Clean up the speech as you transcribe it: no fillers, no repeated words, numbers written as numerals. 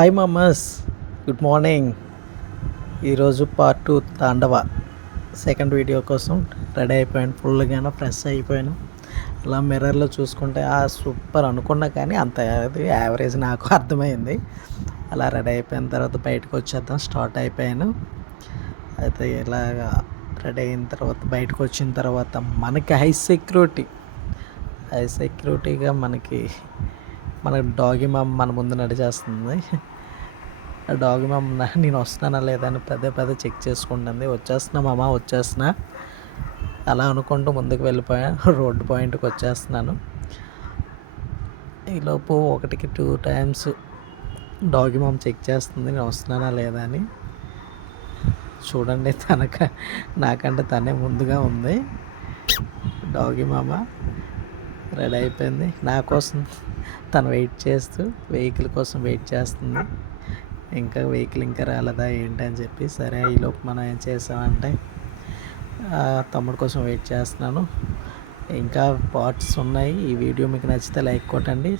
Hi మామస్, good morning. ఈరోజు part 2 తాండవ సెకండ్ వీడియో కోసం రెడీ అయిపోయాను. ఫుల్గానే ఫ్రెష్ అయిపోయాను. అలా మిర్రర్లో చూసుకుంటే సూపర్ అనుకున్నా, కానీ అంత అది యావరేజ్ నాకు అర్థమైంది. అలా రెడీ అయిపోయిన తర్వాత బయటకు వచ్చేద్దాం స్టార్ట్ అయిపోయాను. అయితే ఇలాగా రెడీ అయిన తర్వాత బయటకు వచ్చిన తర్వాత మనకి హై సెక్యూరిటీగా మన డాగి మమ్మ మన ముందు నడిచేస్తుంది. ఆ డాగి మమ్మ నేను వస్తున్నానా లేదా అని పదే చెక్ చేసుకుంటుంది. వచ్చేస్తున్నా మామ, వచ్చేస్తున్నా అలా అనుకుంటూ ముందుకు వెళ్ళిపోయాను. రోడ్డు పాయింట్కి వచ్చేస్తున్నాను. ఈలోపు 1-2 టైమ్స్ డాగి మమ్మ చెక్ చేస్తుంది నేను వస్తున్నానా లేదా అని. చూడండి, నాకంటే తనే ముందుగా ఉంది. డాగి మామ రెడీ అయిపోయింది. నా కోసం తను వెయిట్ చేస్తూ వెహికల్ కోసం వెయిట్ చేస్తుంది. వెహికల్ ఇంకా రాలేదా ఏంటి అని చెప్పి, సరే ఈలోపు మనం ఏం చేసామంటే తమ్ముడు కోసం వెయిట్ చేస్తున్నాను. ఇంకా పార్ట్స్ ఉన్నాయి. ఈ వీడియో మీకు నచ్చితే లైక్ కొట్టండి.